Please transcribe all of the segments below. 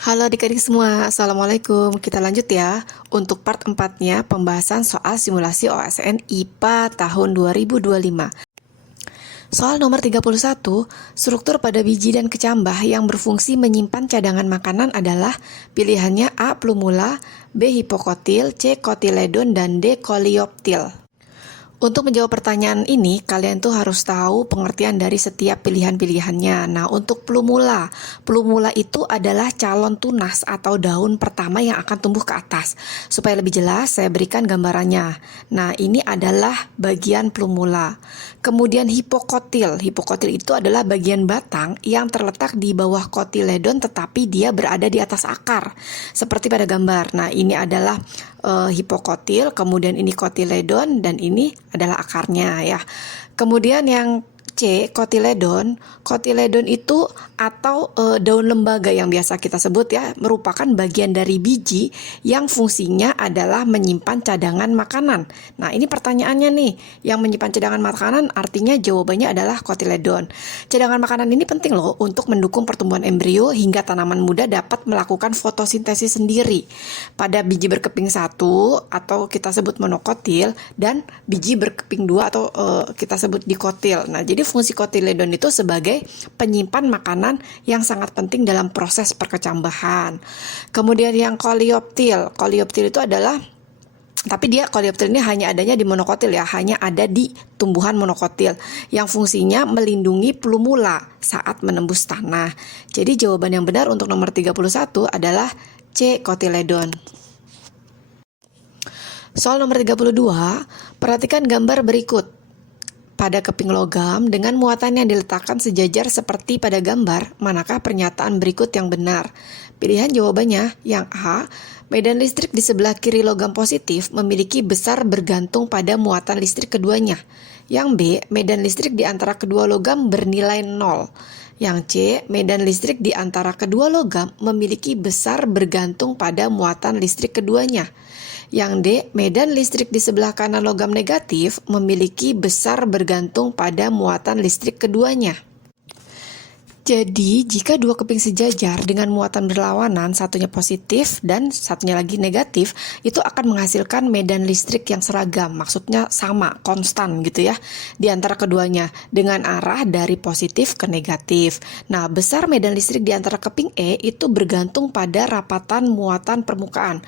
Halo adik-adik semua, Assalamualaikum. Kita lanjut ya. Untuk part 4-nya, pembahasan soal simulasi OSN IPA tahun 2025. Soal nomor 31, struktur pada biji dan kecambah yang berfungsi menyimpan cadangan makanan adalah pilihannya A. Plumula, B. Hipokotil, C. Kotiledon, dan D. Koleoptil. Untuk menjawab pertanyaan ini, kalian tuh harus tahu pengertian dari setiap pilihan-pilihannya. Nah, untuk plumula, plumula itu adalah calon tunas atau daun pertama yang akan tumbuh ke atas. Supaya lebih jelas, saya berikan gambarannya. Nah, ini adalah bagian plumula. Kemudian hipokotil, hipokotil itu adalah bagian batang yang terletak di bawah kotiledon tetapi dia berada di atas akar. Seperti pada gambar. Nah, ini adalah hipokotil, kemudian ini kotiledon, dan ini adalah akarnya ya. Kemudian yang C, kotiledon. Kotiledon itu atau daun lembaga yang biasa kita sebut ya, merupakan bagian dari biji yang fungsinya adalah menyimpan cadangan makanan. Nah, ini pertanyaannya nih, yang menyimpan cadangan makanan artinya jawabannya adalah kotiledon. Cadangan makanan ini penting loh untuk mendukung pertumbuhan embrio hingga tanaman muda dapat melakukan fotosintesis sendiri. Pada biji berkeping 1 atau kita sebut monokotil dan biji berkeping 2 atau kita sebut dikotil. Nah, jadi fungsi kotiledon itu sebagai penyimpan makanan yang sangat penting dalam proses perkecambahan. Kemudian yang koleoptil. Koleoptil itu adalah, tapi dia koleoptil ini hanya adanya di monokotil ya, hanya ada di tumbuhan monokotil yang fungsinya melindungi plumula saat menembus tanah. Jadi jawaban yang benar untuk nomor 31 adalah C, kotiledon. Soal nomor 32, perhatikan gambar berikut. Pada keping logam dengan muatan yang diletakkan sejajar seperti pada gambar, manakah pernyataan berikut yang benar? Pilihan jawabannya yang A, medan listrik di sebelah kiri logam positif memiliki besar bergantung pada muatan listrik keduanya. Yang B, medan listrik di antara kedua logam bernilai 0. Yang C, medan listrik di antara kedua logam memiliki besar bergantung pada muatan listrik keduanya. Yang D, medan listrik di sebelah kanan logam negatif memiliki besar bergantung pada muatan listrik keduanya. Jadi, jika dua keping sejajar dengan muatan berlawanan, satunya positif dan satunya lagi negatif, itu akan menghasilkan medan listrik yang seragam, maksudnya sama, konstan gitu ya, di antara keduanya, dengan arah dari positif ke negatif. Nah, besar medan listrik di antara keping E itu bergantung pada rapatan muatan permukaan,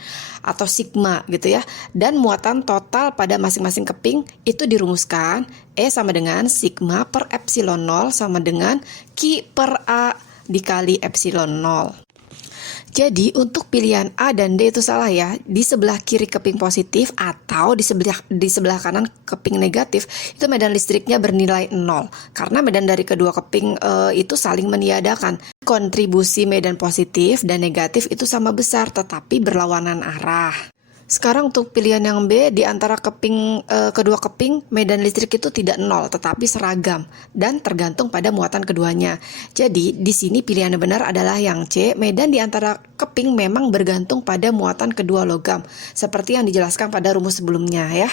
atau sigma gitu ya, dan muatan total pada masing-masing keping itu dirumuskan, E sama dengan sigma per epsilon 0 sama dengan Q per A dikali epsilon 0. Jadi untuk pilihan A dan D itu salah ya. Di sebelah kiri keping positif atau di sebelah kanan keping negatif itu medan listriknya bernilai 0. Karena medan dari kedua keping itu saling meniadakan. Kontribusi medan positif dan negatif itu sama besar tetapi berlawanan arah. Sekarang untuk pilihan yang B, di antara kedua keping medan listrik itu tidak 0 tetapi seragam dan tergantung pada muatan keduanya. Jadi di sini pilihan yang benar adalah yang C, medan di antara keping memang bergantung pada muatan kedua logam seperti yang dijelaskan pada rumus sebelumnya ya.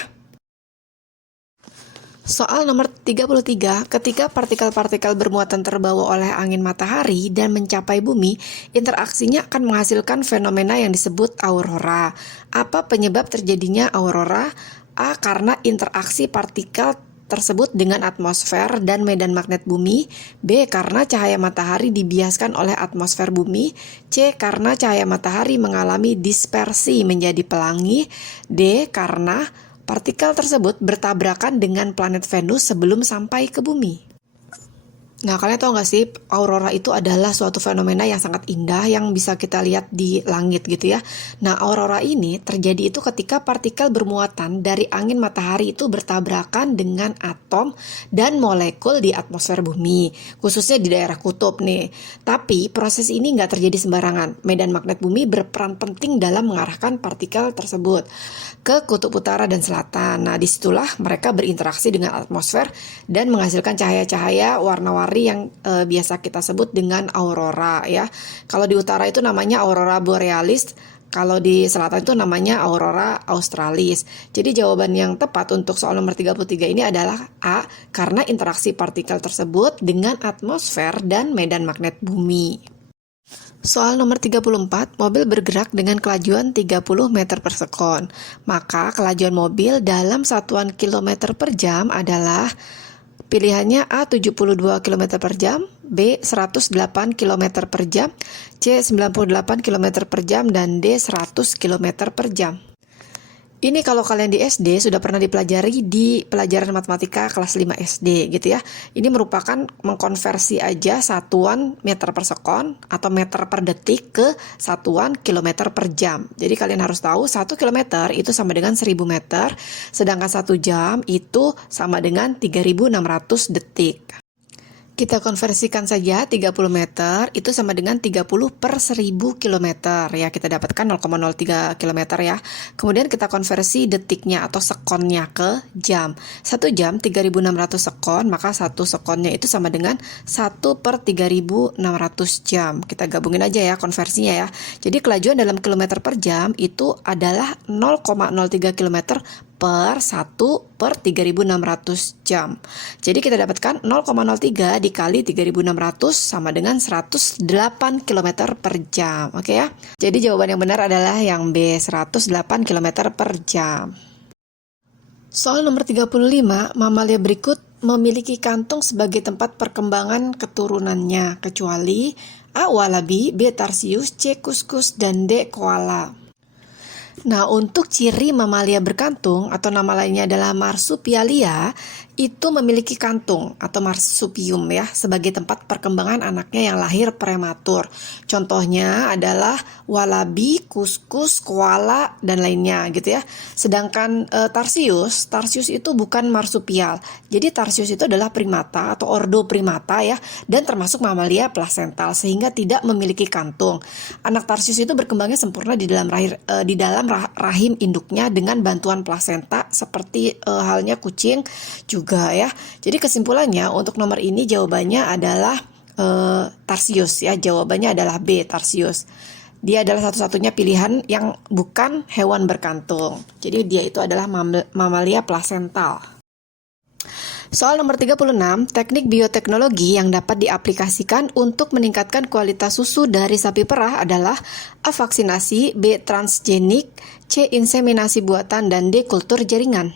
Soal nomor 33, ketika partikel-partikel bermuatan terbawa oleh angin matahari dan mencapai bumi, interaksinya akan menghasilkan fenomena yang disebut aurora. Apa penyebab terjadinya aurora? A. Karena interaksi partikel tersebut dengan atmosfer dan medan magnet bumi. B. Karena cahaya matahari dibiaskan oleh atmosfer bumi. C. Karena cahaya matahari mengalami dispersi menjadi pelangi. D. Karena partikel tersebut bertabrakan dengan planet Venus sebelum sampai ke bumi. Nah, kalian tahu nggak sih, aurora itu adalah suatu fenomena yang sangat indah yang bisa kita lihat di langit gitu ya. Nah, aurora ini terjadi itu ketika partikel bermuatan dari angin matahari itu bertabrakan dengan atom dan molekul di atmosfer bumi, khususnya di daerah kutub nih. Tapi proses ini nggak terjadi sembarangan. Medan magnet bumi berperan penting dalam mengarahkan partikel tersebut ke kutub utara dan selatan. Nah, disitulah mereka berinteraksi dengan atmosfer dan menghasilkan cahaya-cahaya warna-warni yang biasa kita sebut dengan aurora ya. Kalau di utara itu namanya aurora borealis, kalau di selatan itu namanya aurora australis. Jadi jawaban yang tepat untuk soal nomor 33 ini adalah A, karena interaksi partikel tersebut dengan atmosfer dan medan magnet bumi. Soal nomor 34, mobil bergerak dengan kelajuan 30 meter per sekon. Maka kelajuan mobil dalam satuan kilometer per jam adalah pilihannya A 72 km per jam, B 108 km per jam, C 98 km per jam, dan D 100 km per jam. Ini kalau kalian di SD sudah pernah dipelajari di pelajaran matematika kelas 5 SD gitu ya. Ini merupakan mengkonversi aja satuan meter per sekon atau meter per detik ke satuan kilometer per jam. Jadi kalian harus tahu 1 kilometer itu sama dengan 1000 meter, sedangkan 1 jam itu sama dengan 3600 detik. Kita konversikan saja 30 meter itu sama dengan 30 per 1000 kilometer ya, kita dapatkan 0,03 kilometer ya. Kemudian kita konversi detiknya atau sekonnya ke jam. 1 jam 3600 sekon, maka 1 sekonnya itu sama dengan 1 per 3600 jam. Kita gabungin aja ya konversinya ya. Jadi kelajuan dalam kilometer per jam itu adalah 0,03 kilometer per 1 per 3600 jam. Jadi kita dapatkan 0,03 dikali 3600 sama dengan 108 km per jam. Oke ya. Jadi jawaban yang benar adalah yang B, 108 km per jam. Soal nomor 35, mamalia berikut memiliki kantung sebagai tempat perkembangan keturunannya, kecuali A. walabi, B. tarsius, C. kuskus, dan D. koala. Nah, untuk ciri mamalia berkantung atau nama lainnya adalah marsupialia, itu memiliki kantung atau marsupium ya sebagai tempat perkembangan anaknya yang lahir prematur. Contohnya adalah walabi, kuskus, koala, dan lainnya gitu ya. Sedangkan tarsius itu bukan marsupial. Jadi tarsius itu adalah primata atau ordo primata ya, dan termasuk mamalia plasental sehingga tidak memiliki kantung. Anak tarsius itu berkembangnya sempurna di dalam rahim induknya dengan bantuan plasenta seperti halnya kucing juga ya. Jadi kesimpulannya untuk nomor ini jawabannya adalah tarsius ya. Jawabannya adalah B, tarsius. Dia adalah satu-satunya pilihan yang bukan hewan berkantung. Jadi dia itu adalah mamalia plasental. Soal nomor 36, teknik bioteknologi yang dapat diaplikasikan untuk meningkatkan kualitas susu dari sapi perah adalah A. vaksinasi, B. transgenik, C. inseminasi buatan, dan D. kultur jaringan.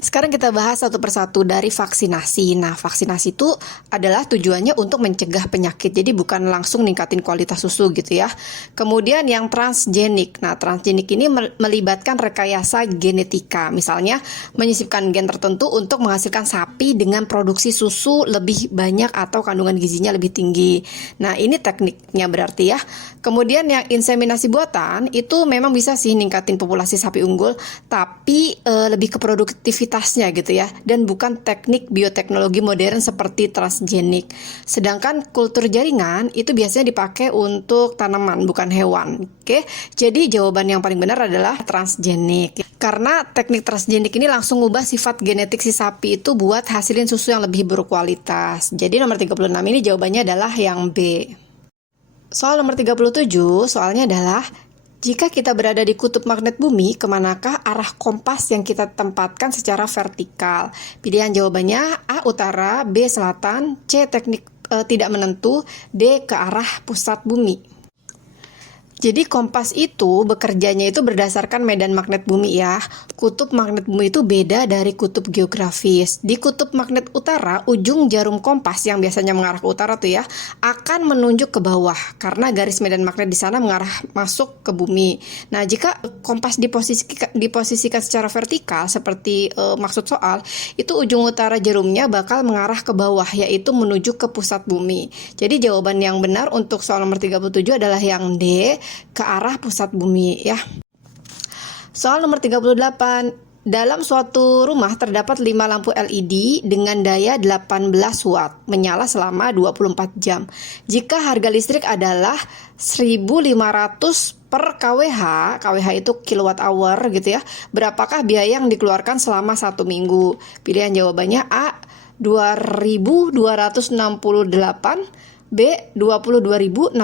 Sekarang kita bahas satu persatu dari vaksinasi. Nah, vaksinasi itu adalah tujuannya untuk mencegah penyakit, jadi bukan langsung ningkatin kualitas susu gitu ya. Kemudian yang transgenik. Nah, transgenik ini melibatkan rekayasa genetika. Misalnya, menyisipkan gen tertentu untuk menghasilkan sapi dengan produksi susu lebih banyak atau kandungan gizinya lebih tinggi. Nah, ini tekniknya berarti ya. Kemudian yang inseminasi buatan, itu memang bisa sih ningkatin populasi sapi unggul, tapi lebih ke produktivitasnya gitu ya, dan bukan teknik bioteknologi modern seperti transgenik. Sedangkan kultur jaringan itu biasanya dipakai untuk tanaman bukan hewan. Oke, jadi jawaban yang paling benar adalah transgenik. Karena teknik transgenik ini langsung ngubah sifat genetik si sapi itu buat hasilin susu yang lebih berkualitas. Jadi nomor 36 ini jawabannya adalah yang B. Soal nomor 37, soalnya adalah jika kita berada di kutub magnet bumi, kemanakah arah kompas yang kita tempatkan secara vertikal? Pilihan jawabannya A. utara, B. selatan, C. teknik tidak menentu, D. ke arah pusat bumi. Jadi kompas itu bekerjanya itu berdasarkan medan magnet bumi ya. Kutub magnet bumi itu beda dari kutub geografis. Di kutub magnet utara, ujung jarum kompas yang biasanya mengarah ke utara tuh ya, akan menunjuk ke bawah karena garis medan magnet di sana mengarah masuk ke bumi. Nah, jika kompas diposisikan secara vertikal seperti maksud soal, itu ujung utara jarumnya bakal mengarah ke bawah, yaitu menuju ke pusat bumi. Jadi jawaban yang benar untuk soal nomor 37 adalah yang D, ke arah pusat bumi ya. Soal nomor 38, dalam suatu rumah terdapat 5 lampu LED dengan daya 18 watt menyala selama 24 jam. Jika harga listrik adalah 1.500 per kWh, kWh itu kilowatt hour gitu ya, berapakah biaya yang dikeluarkan selama 1 minggu? Pilihan jawabannya A. 2.268, B. 22.680,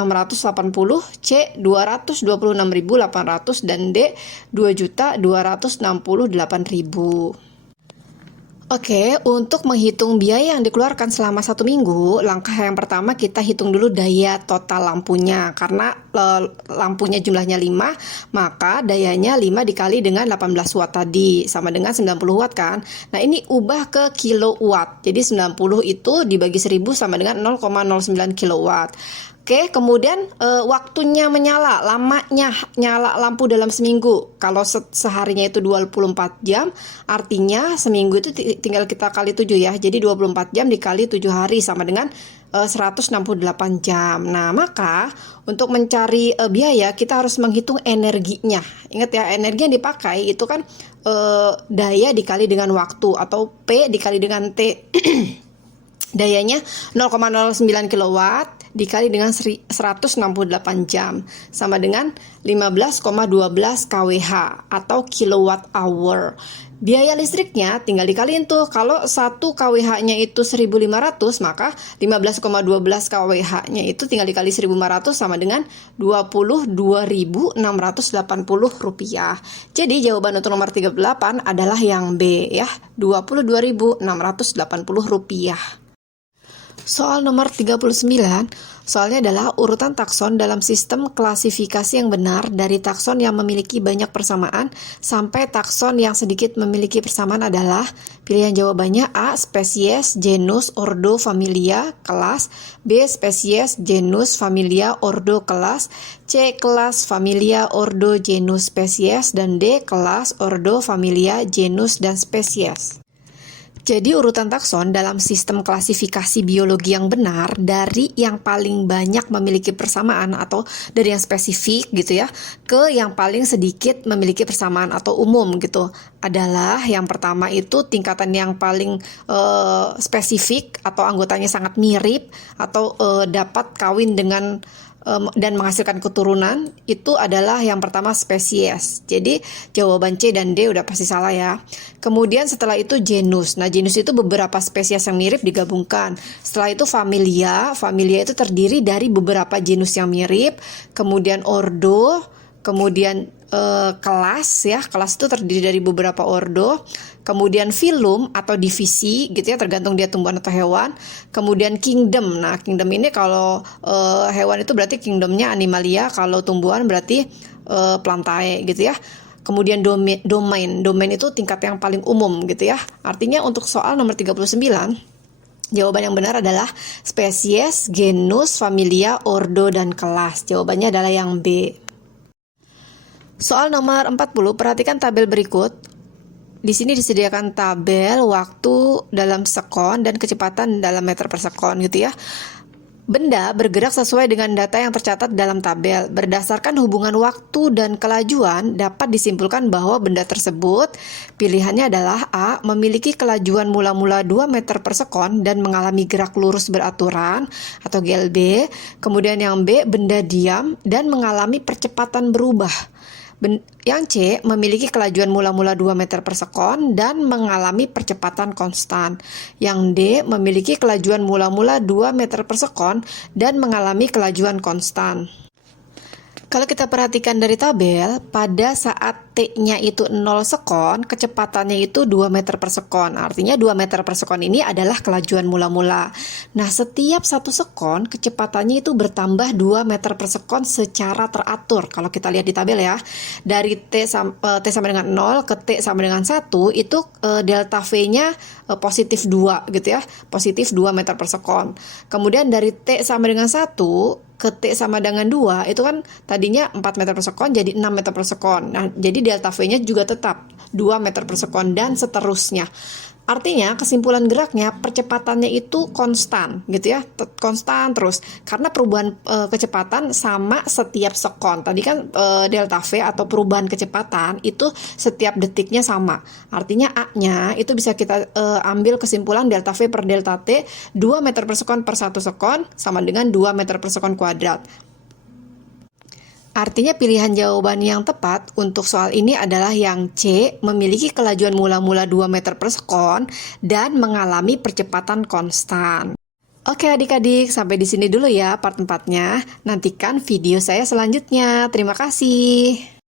C. 226.800, dan D. 2.268.000. Oke, untuk menghitung biaya yang dikeluarkan selama 1 minggu, langkah yang pertama kita hitung dulu daya total lampunya. Karena lampunya jumlahnya 5, maka dayanya 5 dikali dengan 18 watt tadi, sama dengan 90 watt kan. Nah ini ubah ke kilowatt, jadi 90 itu dibagi 1000 sama dengan 0,09 kilowatt. Oke, kemudian waktunya menyala, lamanya nyala lampu dalam seminggu. Kalau seharinya itu 24 jam, artinya seminggu itu tinggal kita kali 7 ya. Jadi 24 jam dikali 7 hari sama dengan 168 jam. Nah, maka untuk mencari biaya kita harus menghitung energinya. Ingat ya, energi yang dipakai itu kan daya dikali dengan waktu atau P dikali dengan T. Dayanya 0,09 kilowatt dikali dengan 168 jam sama dengan 15,12 kWh atau kilowatt hour. Biaya listriknya tinggal dikaliin tuh. Kalau 1 kWh-nya itu 1.500, maka 15,12 kWh-nya itu tinggal dikali 1.500 sama dengan Rp22.680. Jadi jawaban untuk nomor 38 adalah yang B ya, Rp22.680. Soal nomor 39, soalnya adalah urutan takson dalam sistem klasifikasi yang benar dari takson yang memiliki banyak persamaan sampai takson yang sedikit memiliki persamaan adalah pilihan jawabannya A. Spesies, genus, ordo, familia, kelas, B. Spesies, genus, familia, ordo, kelas, C. Kelas, familia, ordo, genus, spesies, dan D. Kelas, ordo, familia, genus, dan spesies. Jadi urutan takson dalam sistem klasifikasi biologi yang benar dari yang paling banyak memiliki persamaan atau dari yang spesifik gitu ya ke yang paling sedikit memiliki persamaan atau umum gitu adalah yang pertama itu tingkatan yang paling spesifik atau anggotanya sangat mirip atau dapat kawin dengan dan menghasilkan keturunan itu adalah yang pertama spesies. Jadi jawaban C dan D udah pasti salah ya. Kemudian setelah itu genus. Nah genus itu beberapa spesies yang mirip digabungkan. Setelah itu familia. Familia itu terdiri dari beberapa genus yang mirip. Kemudian ordo. Kemudian kelas ya, kelas itu terdiri dari beberapa ordo. Kemudian filum atau divisi gitu ya, tergantung dia tumbuhan atau hewan. Kemudian kingdom. Nah kingdom ini kalau hewan itu berarti kingdomnya animalia, kalau tumbuhan berarti plantae gitu ya. Kemudian domain itu tingkat yang paling umum gitu ya. Artinya untuk soal nomor 39, jawaban yang benar adalah spesies, genus, familia, ordo, dan kelas. Jawabannya adalah yang B. Soal nomor 40, perhatikan tabel berikut. Di sini disediakan tabel waktu dalam sekon dan kecepatan dalam meter per sekon gitu ya. Benda bergerak sesuai dengan data yang tercatat dalam tabel. Berdasarkan hubungan waktu dan kelajuan, dapat disimpulkan bahwa benda tersebut pilihannya adalah A. Memiliki kelajuan mula-mula 2 meter per sekon dan mengalami gerak lurus beraturan atau GLB. Kemudian yang B. Benda diam dan mengalami percepatan berubah. Yang C memiliki kelajuan mula-mula 2 meter per sekon dan mengalami percepatan konstan. Yang D memiliki kelajuan mula-mula 2 meter per sekon dan mengalami kelajuan konstan. Kalau kita perhatikan dari tabel, pada saat T-nya itu 0 sekon, kecepatannya itu 2 meter per sekon. Artinya 2 meter per sekon ini adalah kelajuan mula-mula. Nah, setiap 1 sekon, kecepatannya itu bertambah 2 meter per sekon secara teratur. Kalau kita lihat di tabel ya, dari T sama dengan 0 ke T sama dengan 1, itu delta V-nya positif 2 gitu ya. Positif 2 meter per sekon. Kemudian dari T sama dengan 1, ke T sama dengan 2 itu kan tadinya 4 meter per sekon jadi 6 meter per sekon. Nah, jadi delta V-nya juga tetap 2 meter per sekon dan seterusnya. Artinya kesimpulan geraknya percepatannya itu konstan gitu ya, konstan terus karena perubahan kecepatan sama setiap sekon. Tadi kan delta V atau perubahan kecepatan itu setiap detiknya sama. Artinya A-nya itu bisa kita ambil kesimpulan delta V per delta T 2 meter per sekon per 1 sekon sama dengan 2 meter per sekon kuadrat. Artinya pilihan jawaban yang tepat untuk soal ini adalah yang C, memiliki kelajuan mula-mula 2 meter per sekon dan mengalami percepatan konstan. Oke adik-adik, sampai di sini dulu ya part 4-nya. Nantikan video saya selanjutnya. Terima kasih.